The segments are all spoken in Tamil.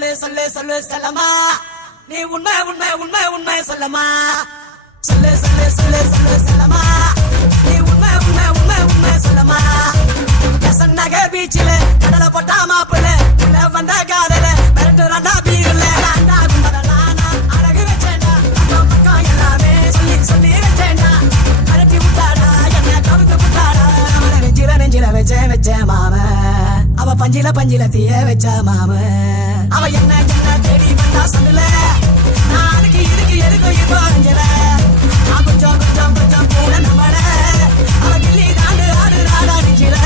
சொல்லு சொல்லு சொல்லு சொல்லமா நீ உண்மை உண்மை உண்மை உண்மை சொல்லமா சொல்லு சொல்லு சொல்லு சொல்லு சொல்லமா நீ உண்மை உண்மை உண்மை உண்மை சொல்லமா நகை பீச்சில கடலை போட்டா மாப்பிள்ள உள்ள வந்த காதல மிரட்டு ரெண்டா பீருல அழகு வச்சேன்டா பக்கம் எல்லாமே சொல்லி சொல்லி வச்சேன்டா மிரட்டி விட்டாடா என்ன கவுத்து விட்டாடா அவனை நெஞ்சில நெஞ்சில வச்சேன் மாம அவ பஞ்சில பஞ்சில தீய வச்ச மாம அவ என்ன என்ன தேடி வந்தா சொல்லல நான் அதுக்கு இதுக்கு எதுக்கு இப்போ அஞ்சல நான் கொஞ்சம் கொஞ்சம் கொஞ்சம் கூட நம்மள அவ கிள்ளி தாண்டு ஆடு நாடா நிக்கல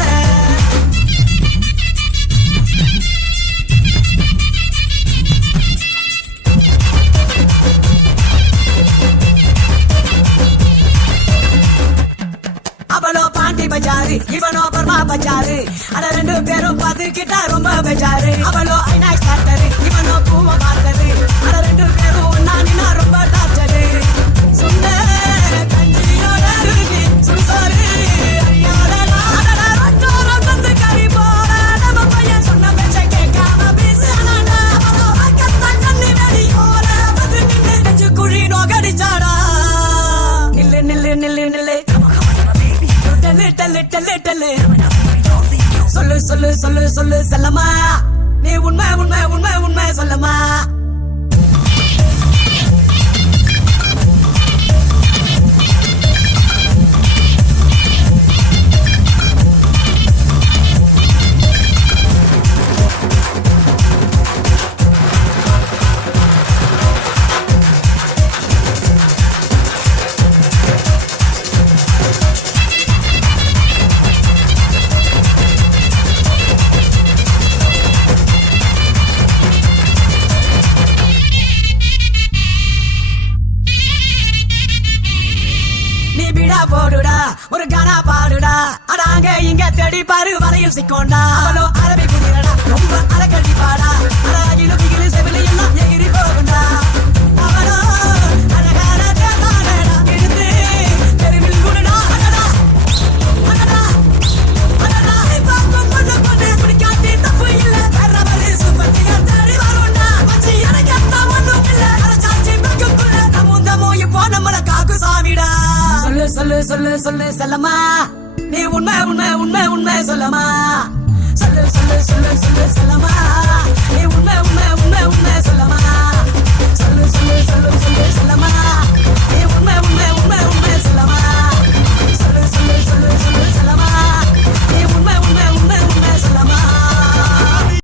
அவளோ பாண்டி பஜாரு இவனோ பர்மா பஜாரு அட ரெண்டு பேரும் பாத்துக்கிட்டா ரொம்ப பஜாரு அவளோ ஐநாக்ஸ் டாக்டரு இவனோ பூவ பார்த்தது அட ரெண்டு பேரும் ஒன்னா நின்னா ரொம்ப டாக்டரு சுண்ட கஞ்சியோட ருசி சுசாரு சொல்லு சொல்லு சொல்லு சொல்லு செல்லமா நீ உண்மை உண்மை உண்மை உண்மை சொல்லமா போடுடா ஒரு கானா பாடுடா அடாங்க இங்க தேடி பாரு வலையில் சிக்கோண்டா அவளோ அரபி குதிரடா ரொம்ப அலக்கடி பாடா அழகிலும் பிகிலு செவிலு எல்லாம் எகிரி போகுண்டா அவளோ அழகான தேடாடா எடுத்து தெருவில் குடுடா அடடா அடடா அடடா பாக்கும் பொண்ணு பொண்ணு குடிக்காட்டி தப்பு இல்ல வேற மாதிரி சூப்பர் திகர் தேடி வருண்டா மச்சி எனக்கு அத்தா ஒண்ணும் இல்ல அரைச்சாச்சி பேக்குக்குள்ள தமுந்தமோ இப்போ நம்மள காக்கு சாமிடா சொல்லு சொல்லு சொல்லு சொல்லு செல்லமா நீ உண்மை உண்மை உண்மை உண்மை சொல்லமா சொல்லு சொல்லு சொல்லு சொல்லு செல்லமா நீ உண்மை